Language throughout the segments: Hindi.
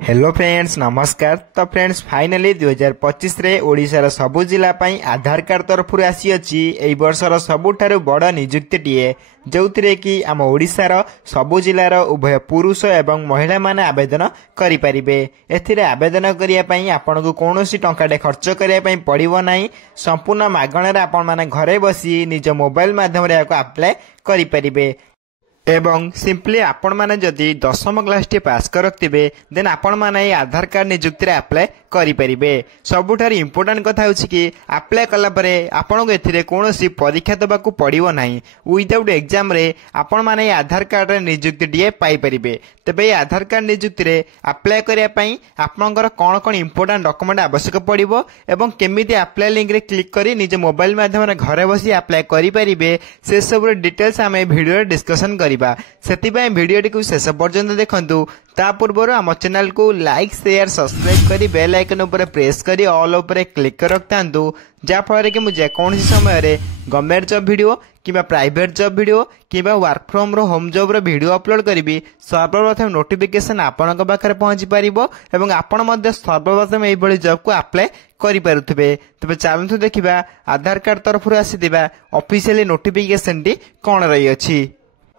हेलो फ्रेंड्स नमस्कार। तो फ्रेंड्स फाइनली 2025 रे ओडिशार सबु जिला पई आधार कार्ड तरफ आसी अछि एई वर्षर सबुठारु बड़ नियुक्तिटीए जोथिरे कि आम ओडिशार सबु जिलार उभय पुरुष एवं महिला माने आवेदन करि परिबे। एथिरे आवेदन करिया पई आपनको कोनोसी टंकाटे खर्च करिया पई पड़िबो नाही। संपूर्ण मागणारे आपण माने घरे बसी निज मोबाइल माध्यम रे याको अप्लाई करि परिबे एवं सिंपली आपण माने जदि 10th क्लास टी पास करथिबे देन आपण माने आधार कार्ड नियुक्ति रे अप्लाई करि परिबे। सबुठार इंपोर्टेंट कथा होछि कि अप्लाई कला परे आपण को एथिरे कोनोसी परीक्षा दबाकू पड़िबो नाही। विदाउट एग्जाम रे आपण माने आधार कार्ड रे नियुक्ति डी पाई परिबे। तबे आधार कार्ड नियुक्ति रे अप्लाई करिया पई आपनकर कोन इंपोर्टेंट डॉक्यूमेंट आवश्यक पड़िबो एवं केमिति अप्लाई लिंक रे क्लिक करी निज मोबाइल माध्यम रे घरे बसी अप्लाई करि परिबे से सब डिटेल्स आमे वीडियो रे डिस्कशन करिबा। सेतिबाई वीडियो टी शेष पर्यंत देखंतु। ता पूर्व आम चैनल को लाइक शेयर सब्सक्राइब करी बेल आइकन ऊपर प्रेस करी ऑल ऊपर क्लिक कर रखतांतु जा फल कि मुझे कौन समय रे गवर्नमेंट जॉब वीडियो किबा प्राइवेट जॉब वीडियो किबा वर्क फ्रॉम होम जॉब रो वीडियो अपलोड करी सर्वप्रथम नोटिफिकेशन आपनक पाखरे पहुंची परिबो एवं आपण मध्ये सर्वप्रथम एई बळी जॉब को अप्लाई करि पारुथबे। तबे चलंतु देखिबा आधार कार्ड तरफ आसीथिबा ऑफिशियली नोटिफिकेशन टी कोन रही अछि।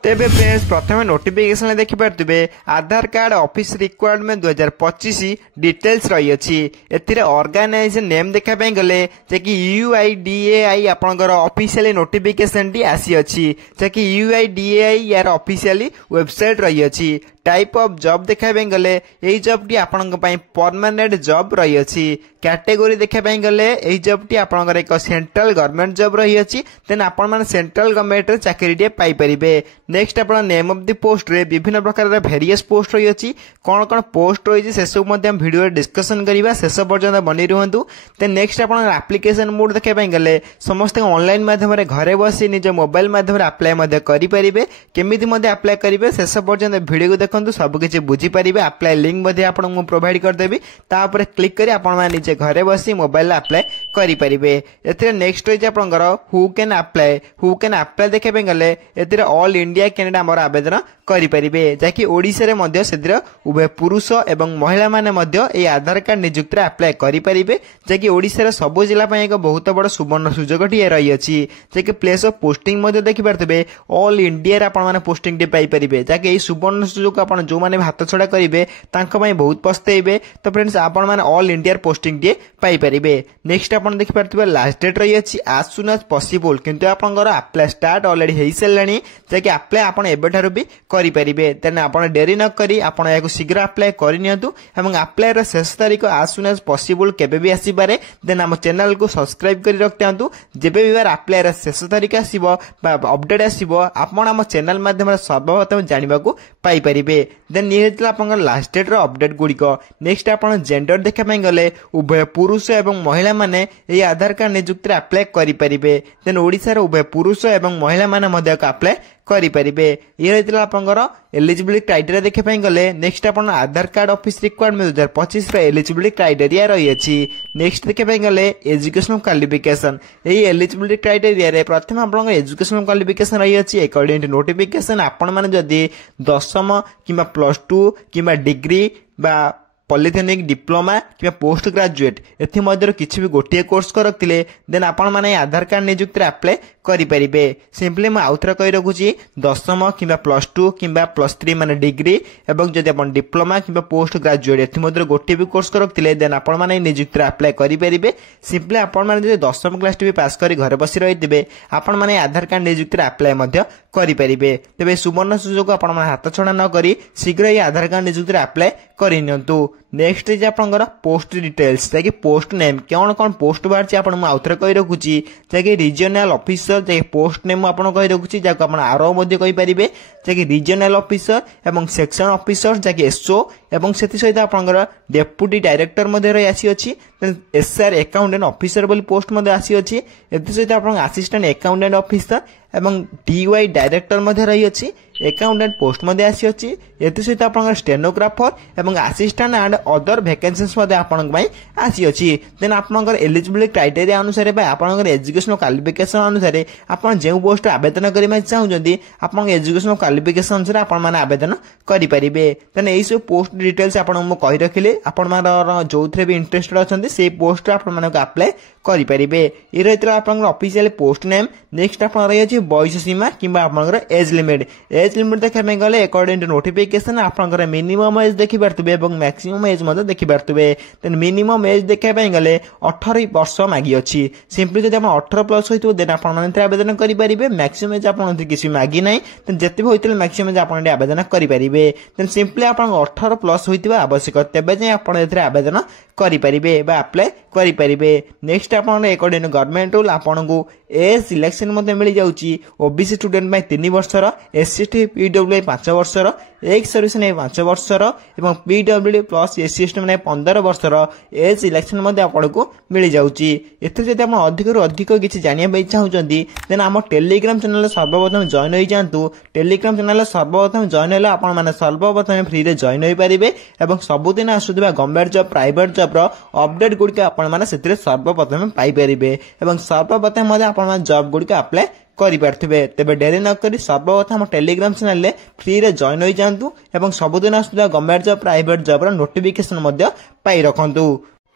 तेबे फ्रेंड्स प्रथम नोटिफिकेशन देखि पारथिबे आधार कार्ड ऑफिस रिक्वायरमेंट 2025 डिटेल्स रही अछि। एथिरे ऑर्गेनाइजेशन नेम देखा पय गले जे कि UIDAI आपनकर ऑफिशियली नोटिफिकेशन टी आसी अछि जे कि UIDAI यार ऑफिशियली वेबसाइट रही अछि। टाइप ऑफ जॉब देखा पय गले एई जॉब टी आपनक पय परमानेंट जॉब रही अछि। कैटेगरी देखा पय गले एई जॉब टी आपनकर एक सेंट्रल गवर्नमेंट जॉब रही अछि देन आपण माने सेंट्रल गवर्नमेंट रे चाकरी टी पाई परिबे। नेक्स्ट आपण नेम ऑफ द पोस्ट रे विभिन्न प्रकार रे वेरियस पोस्ट रही अछि। कोन कोन पोस्ट रही से सब मध्ये हम वीडियो रे डिस्कशन करिबा शेष पर्यंत बनी रहंतु। देन नेक्स्ट आपण एप्लीकेशन मोड देखा पय गले समस्त ऑनलाइन माध्यम रे घरे बसी निज मोबाइल माध्यम रे अप्लाई मध्ये करि परिबे। केमिति मध्ये अप्लाई करिवे शेष पर्यंत वीडियो को देखंतु सब किछि बुझी परिबे। अप्लाई लिंक मध्ये आपण मु प्रोवाइड कर देबी ता ऊपर क्लिक करी आपण मा निजे घरे बसी मोबाइल अप्लाई करि परिबे। एथिरे नेक्स्ट होय जे आपनकर हु कैन अप्लाई देखा पय गले एथिरे ऑल इंडिया कैनेडा हमर आवेदन करि परिबे जाकि ओडिसा रे मध्ये सेद्र उभय पुरुष एवं महिला माने मध्ये ए आधार कार्ड नियुक्ति रे अप्लाई करि परिबे जाकि ओडिसा रे सब जिला पय एक बहुत बड़ सुवर्ण सुजोग टी रही अछि। जाकि प्लेस ऑफ पोस्टिंग मध्ये देखि पारथिबे ऑल इंडिया रे आपण माने पोस्टिंग टी पाई परिबे जाकि ए सुवर्ण सुजोग आपण जो माने हाथ छडा करिवे तांका पय बहुत पस्तेइबे। तो फ्रेंड्स आपण माने all India posting T pi परिबे। नेक्स्ट आपण देखि पारथिबे लास्ट डेट रही अछि as soon as possible किंतु आपनकर अप्लाई स्टार्ट ऑलरेडी हेई सेलणी जाकि अप्लाई आपण एबेठारु भी करि परिबे। तेन आपण डेरी न करी आपण याको शीघ्र अप्लाई करि नियंतु एवं अप्लाई रो शेष तारीख as soon as possible केबे भी आसी पारे। देन हम चैनल को सब्सक्राइब करि रखतांतु जेबे भी बार अप्लाई रो शेष तारीख आसीबो बा अपडेट आसीबो आपण हम चैनल माध्यम रे सर्वप्रथम जानिबा को पाई परिबे। देन ये हेतला आपण लास्ट डेट रो अपडेट गुडिको। नेक्स्ट आपण जेंडर देखा पय गले उभय पुरुष एवं महिला माने ए आधार कार्ड नियुक्ति रे अप्लाई करि परिबे। देन ओडिसा रो उभय पुरुष एवं महिला माने मध्ये अप्लाई करि परिबे। ये हेतला आपनकर एलिजिबिलिटी क्राइटेरिया देखा पय गले नेक्स्ट आपण आधार कार्ड ऑफिस रिक्वायरमेंट 2025 रो एलिजिबिलिटी क्राइटेरिया रही अछि। नेक्स्ट देखा पय गले एजुकेशनल क्वालिफिकेशन एई एलिजिबिलिटी क्राइटेरिया रे प्रथम आपण एजुकेशनल क्वालिफिकेशन रही अछि अकॉर्डिंग टू नोटिफिकेशन आपण माने जदी 10th किबा +2 किबा डिग्री बा पॉलिटेक्निक डिप्लोमा कि पोस्ट ग्रेजुएट एथि मध्यर किछि भी गोटिए कोर्स करथिले देन आपण माने आधार कार्ड नियुक्ति रे अप्लाई करि परिबे। सिंपली म आउथरा कहि रखुची 10th किबा +2 किबा +3 माने डिग्री एवं जदि आपण डिप्लोमा किबा पोस्ट ग्रेजुएट एथि मध्यर गोटिए भी कोर्स करथिले देन आपण माने नियुक्ति रे अप्लाई करि परिबे। सिंपली आपण माने जदि 10th क्लास टी पास करी घरे बसी रहिथिबे आपण माने आधार कार्ड नियुक्ति रे अप्लाई मध्ये करि परिबे। तबे सुवर्ण सुजोग आपण माने हाथ छडा न करी शीघ्र ए आधार कार्ड नियुक्ति रे अप्लाई करि नियंतु। नेक्स्ट जे आपनकर पोस्ट डिटेल्स जाकि पोस्ट नेम कोन कोन पोस्ट बारछि आपण म आउथरा कहि रखुची जाकि रीजनल ऑफिसर जे पोस्ट नेम आपण कहि रखुची जाको आपण आरो मध्ये कहि परिबे जाकि रीजनल ऑफिसर एवं सेक्शन ऑफिसर जाकि एसओ एवं सेति सहित आपनकर डेप्यूटी डायरेक्टर मध्ये रही आसी अछि। एसआर अकाउंटेंट ऑफिसर बोली पोस्ट मध्ये आसी अछि। एति सहित आपण असिस्टेंट अकाउंटेंट ऑफिसर एवं डीवाई डायरेक्टर मध्ये रही अछि। एकाउंटेंट पोस्ट मध्ये आसी अछि एति सहित आपनकर स्टेनोग्राफर एवं असिस्टेंट एंड अदर वैकेंसीज मध्ये आपनक पई आसी अछि देन आपनकर एलिजिबिलिटी क्राइटेरिया अनुसार बा आपनकर एजुकेशनल क्वालिफिकेशन अनुसार आपन जे पोस्ट आवेदन करिमा चाहू जदी आपन एजुकेशनल क्वालिफिकेशन अनुसार आपन माने आवेदन करि परिबे देन एई सब पोस्ट डिटेल्स आपन मो कहि रखिले आपन माने जोथरे भी इंटरेस्टेड अछंती से पोस्ट आपन माने अप्लाई करि परिबे इ रहितला आपन ऑफिशियल पोस्ट नेम नेक्स्ट आपन रहि अछि बयस सीमा किबा आपन एज लिमिट देखा गले अकॉर्डिंग टू नोटिफिकेशन आपन मिनिमम एज देखि पारतबे एवं मैक्सिमम एज मध्ये देखि पारतबे देन मिनिमम एज देखा गले 18 वर्ष मागी अछि सिंपली जदि आपण 18 प्लस होइतो देन आपण माने आवेदन करि परिबे मैक्सिमम एज आपण किछि मागी नै देन जति होइतले मैक्सिमम एज आपण आवेदन करि परिबे देन सिंपली आपण 18 प्लस होइतिबा आवश्यक तेबे जे आपण एथरे आवेदन करि परिबे बा अप्लाई करि परिबे नेक्स्ट आपण अकॉर्डिंग टू गवर्नमेंट रूल आपण को एज सिलेक्शन मध्ये मिली जाउची ओबीसी स्टूडेंट बाय 3 वर्षर एससी पीडब्ल्यू 5 वर्षर एक सर्विस ने 5 वर्षर एवं पीडब्ल्यू प्लस एससी एसटी ने 15 वर्षर एज सिलेक्शन मध्ये आपण को मिली जाउची एथे जदि आपण अधिक रु अधिक किछि जानिया बई चाहउचंदी देन हम टेलीग्राम चैनल सर्वप्रथम जॉइन होई जांतु टेलीग्राम चैनल सर्वप्रथम जॉइन होला आपण माने सर्वप्रथम फ्री रे जॉइन होई परिबे एवं सबुदिन आसुदिबा गवर्नमेंट जॉब प्राइवेट जॉब रो अपडेट गुडी के आपण माने सेतिरे सर्वप्रथम पाई परिबे एवं सर्वप्रथम मध्ये आपण माने जॉब गुडी के अप्लाई करि पारथिबे तेबे डेरी न करी सर्वप्रथम टेलीग्राम चैनल ले फ्री रे जॉइन होई जांतु एवं सबुदिन आसुदिबा गवर्नमेंट जॉब प्राइवेट जॉब रो नोटिफिकेशन मध्ये पाई रखंतु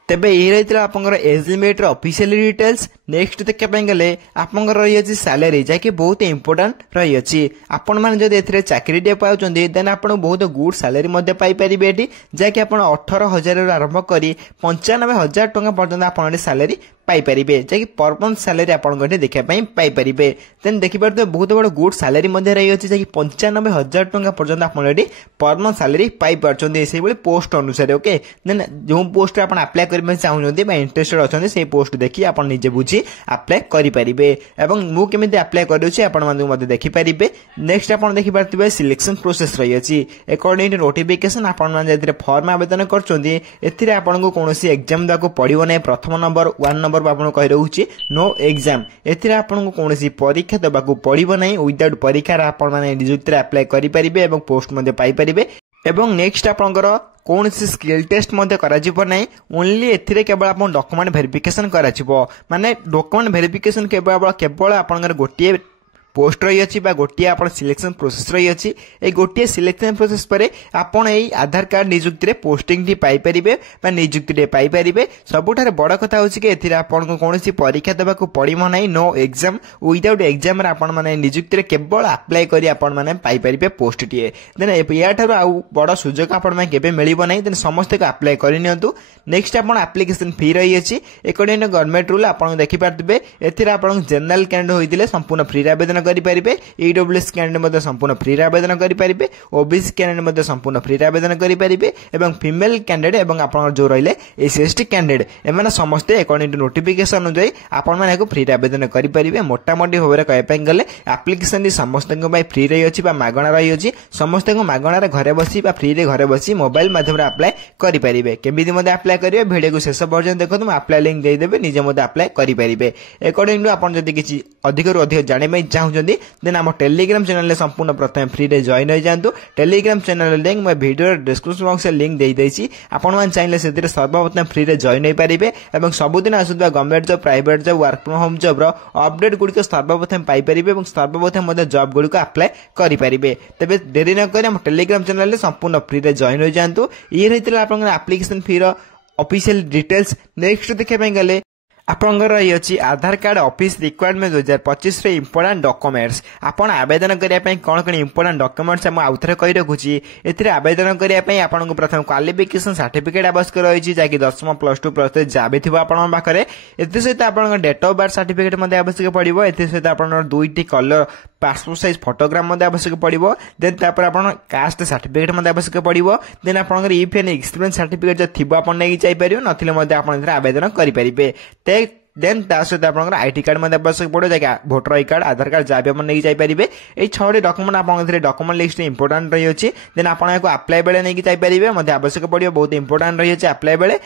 तेबे ये रही आपंकर age limit official details next देखा गले आपंकर रही अछि सैलरी जाकि बहुत इंपोर्टेंट रही अछि आपण माने जदि एथरे चाकरी टे पाउचंदी देन आपण बहुत गुड सैलरी मध्ये पाई परिबे एटी जाकि आपण 18,000 रु आरंभ करी 95,000 टका पर्यंत आपण सैलरी पाई परिबे जाकि पर मंथ सैलरी आपण गटे देखा पाई परिबे देन देखि परते बहुत बड़ गुड सैलरी मध्ये रही अछि जाकि 95,000 टका पर्यंत आपण एटी पर मंथ सैलरी पाई परचंदी से बळे पोस्ट अनुसार ओके देन जो पोस्ट आपण अप्लाई करबे चाहउछंदी बा इंटरेस्टेड अछंदी से पोस्ट देखि आपण निजे बुझी अप्लाई करि परिबे एवं मु केमिति अप्लाई करूछि आपण माने मध्ये देखि परिबे नेक्स्ट आपण देखि परतिबे सिलेक्शन प्रोसेस रही अछि अकॉर्डिंग टू नोटिफिकेशन आपण माने जेतरे फॉर्म आवेदन करचंदी एथिरे आपण को कोनोसी एग्जाम दाको पडिबो नै प्रथम नंबर 1 नंबर आपण कहि रहउछि नो एग्जाम एथिरे आपण को कोनोसी परीक्षा देबाको पडिबो नै विदाउट परीक्षा आपण माने निजुक्ति रे अप्लाई करि परिबे एवं पोस्ट मध्ये पाई परिबे एवं नेक्स्ट आपनकर कौन सी स्किल टेस्ट मध्ये करा जिवो नै ओनली एथिरे केवल आपण डॉक्यूमेंट वेरिफिकेशन करा जिवो माने डॉक्यूमेंट वेरिफिकेशन केवल आपनकर गोटिए पोस्ट रही अछि बा गोटिए आपण सिलेक्शन प्रोसेस रही अछि ए गोटिए सिलेक्शन प्रोसेस परे आपण एई आधार कार्ड नियुक्ति रे पोस्टिंग टी पाई परिबे बा नियुक्ति रे पाई परिबे सबुठारे बड़ कथा होछि कि एथिरे आपण को कोनोसी परीक्षा देबा को पडिमो नै नो एग्जाम विदाउट एग्जाम रे आपण माने नियुक्ति रे केवल अप्लाई करी आपण माने पाई परिबे पोस्ट टी देन या ठारो आ बड़ सुजोग आपण माने केबे मिलिबो नै देन समस्त को अप्लाई करि नियंतु नेक्स्ट आपण एप्लीकेशन फी रही अछि अकॉर्डिंग टू गवर्नमेंट रूल आपण देखि पारतिबे एथिरे आपण जनरल कैंडिडेट होइतिले संपूर्ण फ्री रे आवेदन करि परिबे ईडब्ल्यूएस कैंडिडेट मध्ये संपूर्ण फ्री रे आवेदन करि परिबे ओबीसी कैंडिडेट मध्ये संपूर्ण फ्री रे आवेदन करि परिबे एवं फीमेल कैंडिडेट एवं आपण जो रहिले एससी कैंडिडेट एमाने समस्त अकॉर्डिंग टू नोटिफिकेशन अनुसार आपण माने को फ्री रे आवेदन करि परिबे मोटा मोटी होबरे कय पे गले एप्लीकेशन दी समस्त को बाय फ्री रे अछि बा मागणा रही अछि समस्त को मागणा रे घरे बसी बा फ्री रे घरे बसी मोबाइल माध्यम रे अप्लाई करि परिबे केबिदि मध्ये अप्लाई करिवे वीडियो को शेष पर्यंत देखो अप्लाई लिंक दे देबे निजे मध्ये अप्लाई करि परिबे अकॉर्डिंग टू आपण जदी किछि अधिक रु अधिक जाने में चाहउजंदी देन हम टेलीग्राम चैनल ले संपूर्ण प्रथम फ्री रे जॉइन हो जांतु टेलीग्राम चैनल लिंक मैं वीडियो डिस्क्रिप्शन बॉक्स में लिंक दे देछि आपण मान चाहिले सेतिर सर्वप्रथम फ्री रे जॉइन हो परिबे एवं सबुदिन आसुदा government job private job work from home job रो अपडेट गुडी को सर्वप्रथम पाई परिबे एवं सर्वप्रथम मध्ये जॉब गुडी को अप्लाई करि परिबे तबे देरी न करी हम टेलीग्राम चैनल ले संपूर्ण फ्री रे जॉइन हो जांतु ई रहितला आपण एप्लीकेशन फी रो ऑफिशियल डिटेल्स नेक्स्ट देखे पे गले आपंकर रही अछि आधार कार्ड ऑफिस रिक्वायरमेंट 2025 रे इंपोर्टेंट डॉक्यूमेंट्स आपण आवेदन करिया पई कोन कोन इंपोर्टेंट डॉक्यूमेंट्स हम आउथरे कहि रखुची एथिरे आवेदन करिया पई आपण को प्रथम क्वालिफिकेशन सर्टिफिकेट आवश्यक रही जाकि 10th प्लस 2 प्लस 3 जाबे थिबो आपण पाखरे एथि सहित आपण डेट ऑफ बर्थ सर्टिफिकेट मध्ये आवश्यक पड़िबो एथि सहित आपण दुईटी कलर पासपोर्ट साइज फोटोग्राफ मध्ये आवश्यक पड़िबो देन तापर आपण कास्ट सर्टिफिकेट मध्ये आवश्यक पड़िबो देन आपण इफ एन एक्सपीरियंस सर्टिफिकेट जो थिबो आपण नै चाहि परिबो नथिले मध्ये आपण एथि आवेदन करि परिबे देन ता सहित आपनकर आईटी कार्ड मध्ये आवश्यक पड़ो जाके voter I card Aadhaar card जाबे अपन नै जाई परिबे एई 6टी डॉक्यूमेंट आपन थरे डॉक्यूमेंट लिस्ट इंपोर्टेंट रही अछि देन आपन एको अप्लाई बेले नै जाई परिबे मध्ये आवश्यक पड़ियो बहुत इंपोर्टेंट रही अछि अप्लाई बेले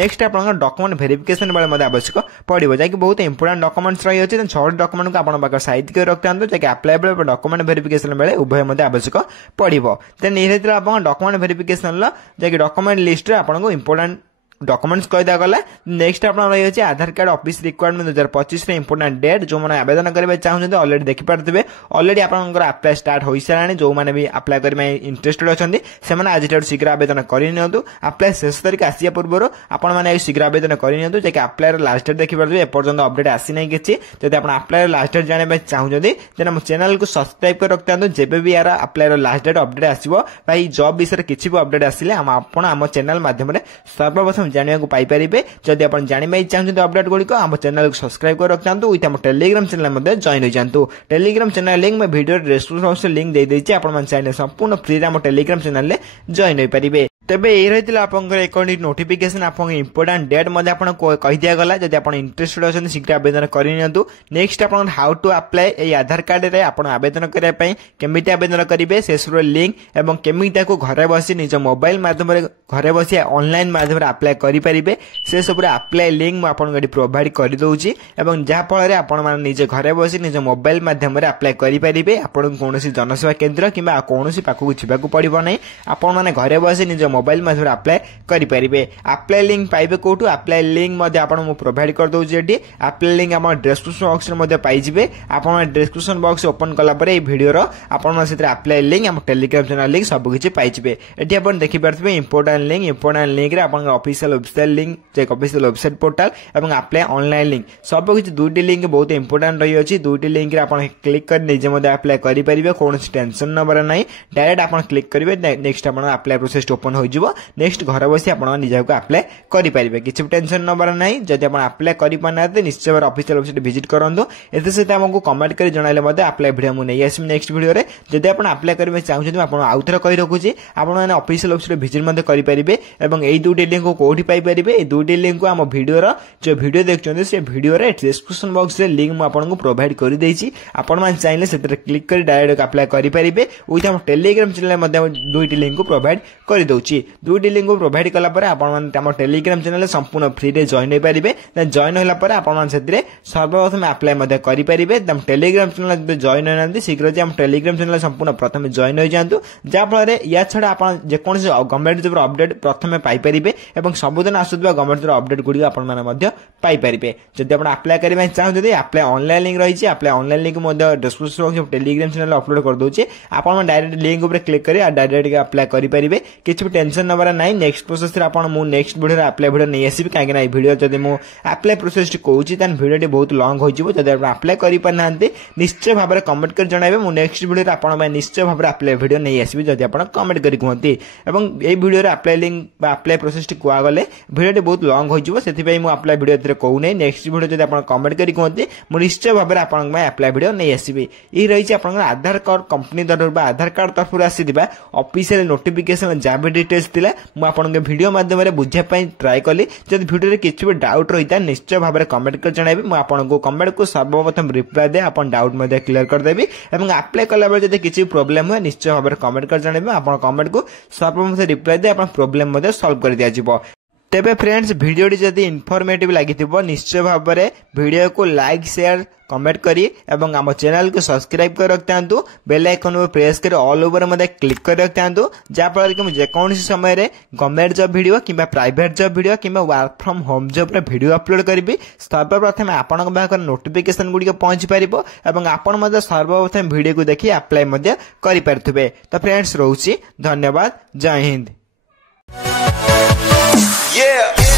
नेक्स्ट आपन डॉक्यूमेंट वेरिफिकेशन बेले मध्ये आवश्यक पड़ियो जाके बहुत इंपोर्टेंट डॉक्यूमेंट्स रही अछि देन 6टी डॉक्यूमेंट को आपन बाका साइज के रखतांतो जाके अप्लाई बेले डॉक्यूमेंट वेरिफिकेशन बेले उभय मध्ये आवश्यक पड़ियो देन एही रे आपन डॉक्यूमेंट वेरिफिकेशन ला जाके डॉक्यूमेंट लिस्ट रे आपन को इंपोर्टेंट डॉक्यूमेंट्स कह दिया गला नेक्स्ट आपन रही अछि आधार कार्ड ऑफिस रिक्वायरमेंट 2025 रे इंपोर्टेंट डेट जो माने आवेदन करबे चाहउछन ऑलरेडी देखि पारथिबे ऑलरेडी आपनकर अप्लाई स्टार्ट होई सारानी जो माने भी अप्लाई करबे इंटरेस्टेड अछंदी से माने आज डेट शीघ्र आवेदन करि नियंतु अप्लाई शेष तारिख आसिया पूर्व आपन माने शीघ्र आवेदन करि नियंतु जे कि अप्लाई लास्ट डेट देखि पारथिबे ए पर्यंत अपडेट आसी नै किछि जदि आपन अप्लाई लास्ट डेट जाने बे चाहउछन देन हम चैनल को सब्सक्राइब कर रखतांतु जेबे भी यार अप्लाई लास्ट डेट अपडेट आसीबो भाई जॉब विषय किछि भी अपडेट आसिले हम आपन हम चैनल माध्यम रे सर्वप्रथम जानिया को पाई परिबे जदि आपण जानि मै चाहछन अपडेट गुडी को हम चैनल को सब्सक्राइब कर रखतांतु विथ हम टेलीग्राम चैनल मध्ये जॉइन हो जानतु टेलीग्राम चैनल लिंक मैं वीडियो डिस्क्रिप्शन बॉक्स लिंक दे देछि आपण मन चैनल संपूर्ण फ्री रे हम टेलीग्राम चैनल ले जॉइन हो परिबे तेबे ए रहितला आपनकर अकाउंट नोटिफिकेशन आपन इंपोर्टेंट डेट मध्ये आपन कहि दिया गला जदि आपन इंटरेस्टेड अछन शीघ्र आवेदन करि नियंतु नेक्स्ट आपन how to apply a Aadhaar card रे आपन आवेदन करिया पई केमिति आवेदन करिवे सेसरो लिंक एवं केमिति को घरे बसी निज मोबाइल माध्यम रे घरे बसी ऑनलाइन माध्यम रे अप्लाई करि परिबे से सब रे अप्लाई लिंक म आपन गडी प्रोवाइड करि दोउची एवं जा फल रे आपन मान निज घरे बसी निज मोबाइल माध्यम रे अप्लाई करि परिबे आपन कोनोसी जनसेवा केंद्र किबा कोनोसी पाखु छिबाकू पड़िबो नै आपन माने घरे बसी निज मोबाइल माध्यम अप्लाई करि परिबे अप्लाई लिंक पाइबे कोटू अप्लाई लिंक मध्ये आपन मु प्रोवाइड कर दउ जेडी अप्लाई लिंक हम डिस्क्रिप्शन बॉक्स रे मध्ये पाइ जिवे आपन डिस्क्रिप्शन बॉक्स ओपन कला परे ए वीडियो रो आपन सेते अप्लाई लिंक हम टेलीग्राम चैनल लिंक सब किछि पाइ जिवे एठी आपन देखि परथबे इंपोर्टेंट लिंक रे आपन official website link check official website portal एवं अप्लाई ऑनलाइन लिंक सब किछि दुटी लिंक बहुत इंपोर्टेंट रही अछि दुटी लिंक रे आपन क्लिक कर निजे मध्ये अप्लाई करि परिबे कोनोसी टेंशन नबर नै डायरेक्ट आपन क्लिक करिवे नेक्स्ट आपन अप्लाई प्रोसेस ओपन हो जिवो नेक्स्ट घर बसी आपण निजा को अप्लाई करि परिबे किछि टेंशन नबर नै जदि आपण अप्लाई करि पनाते निश्चय भाबे ऑफिशियल वेबसाइट विजिट करंदो एते सहित हमकु कमेंट करि जणाइले मध्ये अप्लाई वीडियो मु नै आसिम नेक्स्ट वीडियो रे जदि आपण अप्लाई करबे चाहउछथि आपण आउथरा कहि रखुछि आपण माने ऑफिशियल वेबसाइट विजिट मध्ये करि परिबे एवं एई दुटी लिंक को कोठी पाइ परिबे ए दुटी लिंक को हम वीडियो रो जो वीडियो देखछन्ते से वीडियो रे डिस्क्रिप्शन बॉक्स रे लिंक मु आपण को प्रोवाइड करि दैछि आपण मान चाहिले सेते क्लिक करि डायरेक्ट अप्लाई करि परिबे विथ हम टेलीग्राम चैनल मध्ये दुटी लिंक को प्रोवाइड करि दउछि दुटी लिंक को प्रोवाइड कला पर आपण मान हम टेलीग्राम चैनल संपूर्ण फ्री रे जॉइन हो परिबे देन जॉइन होला पर आपण मान सेते सर्वप्रथम अप्लाई मध्ये करि परिबे हम टेलीग्राम चैनल जॉइन होनांती शीघ्र जे हम टेलीग्राम चैनल संपूर्ण प्रथम जॉइन हो जानतु जा फल रे या छडा आपण जे कोन से गवर्नमेंट जब अपडेट प्रथमे पाई परिबे एवं सबुदिन आसुतबा गवर्नमेंट जब अपडेट गुडी आपण माने मध्ये पाई परिबे जदि आपण अप्लाई करिबा चाहू जदि अप्लाई ऑनलाइन लिंक रही छि अप्लाई ऑनलाइन लिंक मध्ये description box Telegram channel upload कर दोछि आपण डायरेक्ट लिंक ऊपर क्लिक करी आ डायरेक्ट अप्लाई करि परिबे किछ भी टेंशन नबर नै नेक्स्ट प्रोसेस रे आपण मु नेक्स्ट वीडियो रे अप्लाई वीडियो नै आसीबी काहे नै वीडियो जदि मु अप्लाई प्रोसेस कहूछि तन वीडियो टी बहुत लॉन्ग होई जिवो जदि आपण अप्लाई करि पनांते निश्चय भाबरे कमेंट कर जणाइबे मु नेक्स्ट वीडियो रे आपण बाय निश्चय भाबरे अप्लाई वीडियो नै आसीबी जदि आपण कमेंट करि कहंती एवं ए वीडियो रे अप्लाई लिंक बा अप्लाई प्रोसेस टी कुआ गले वीडियो टी बहुत लॉन्ग होई जिवो सेति पई मु अप्लाई वीडियो रे कहू नै नेक्स्ट वीडियो जदि आपण कमेंट करि कहंती मु निश्चय भाबरे आपण बाय अप्लाई वीडियो नै आसीबी ई रही छि आपण आधार कार्ड कंपनी तरफ बा आधार कार्ड तरफ आसी दिबा ऑफिशियल नोटिफिकेशन जाबे डिटेल्स दिला मु आपण के वीडियो माध्यम रे बुझ्या पई ट्राई कली जदि वीडियो रे किछि भी डाउट रहिता निश्चय भाबरे कमेंट कर जणाइबे मु आपण को कमेंट को सर्वप्रथम रिप्लाई दे आपण डाउट मध्ये क्लियर कर देबी एवं अप्लाई कला बेले जदि किछि प्रॉब्लम हो निश्चय भाबरे कमेंट कर जणाइबे आपण कमेंट को सर्वप्रथम रिप्लाई दे आपण प्रॉब्लम मध्ये सॉल्व कर दिया जिवो तेबे फ्रेंड्स वीडियो टी जदि इन्फॉर्मेटिव लागिथिबो निश्चय भाबरे वीडियो को लाइक शेयर कमेंट करी एवं हम चैनल को सब्सक्राइब कर रखतांतु बेल आइकन को प्रेस कर ऑल ओवर मध्ये क्लिक कर रखतांतु जा फल कि जे कोन समय रे गवर्नमेंट जॉब वीडियो किबा प्राइवेट जॉब वीडियो किबा वर्क फ्रॉम होम जॉब रे वीडियो अपलोड करबी सर्वप्रथम आपण के बाकर नोटिफिकेशन गुडी के पहुंच परिबो एवं आपण मध्ये सर्वप्रथम वीडियो को देखि अप्लाई मध्ये करि परथुबे तो फ्रेंड्स रहउची धन्यवाद जय हिंद। Yeah.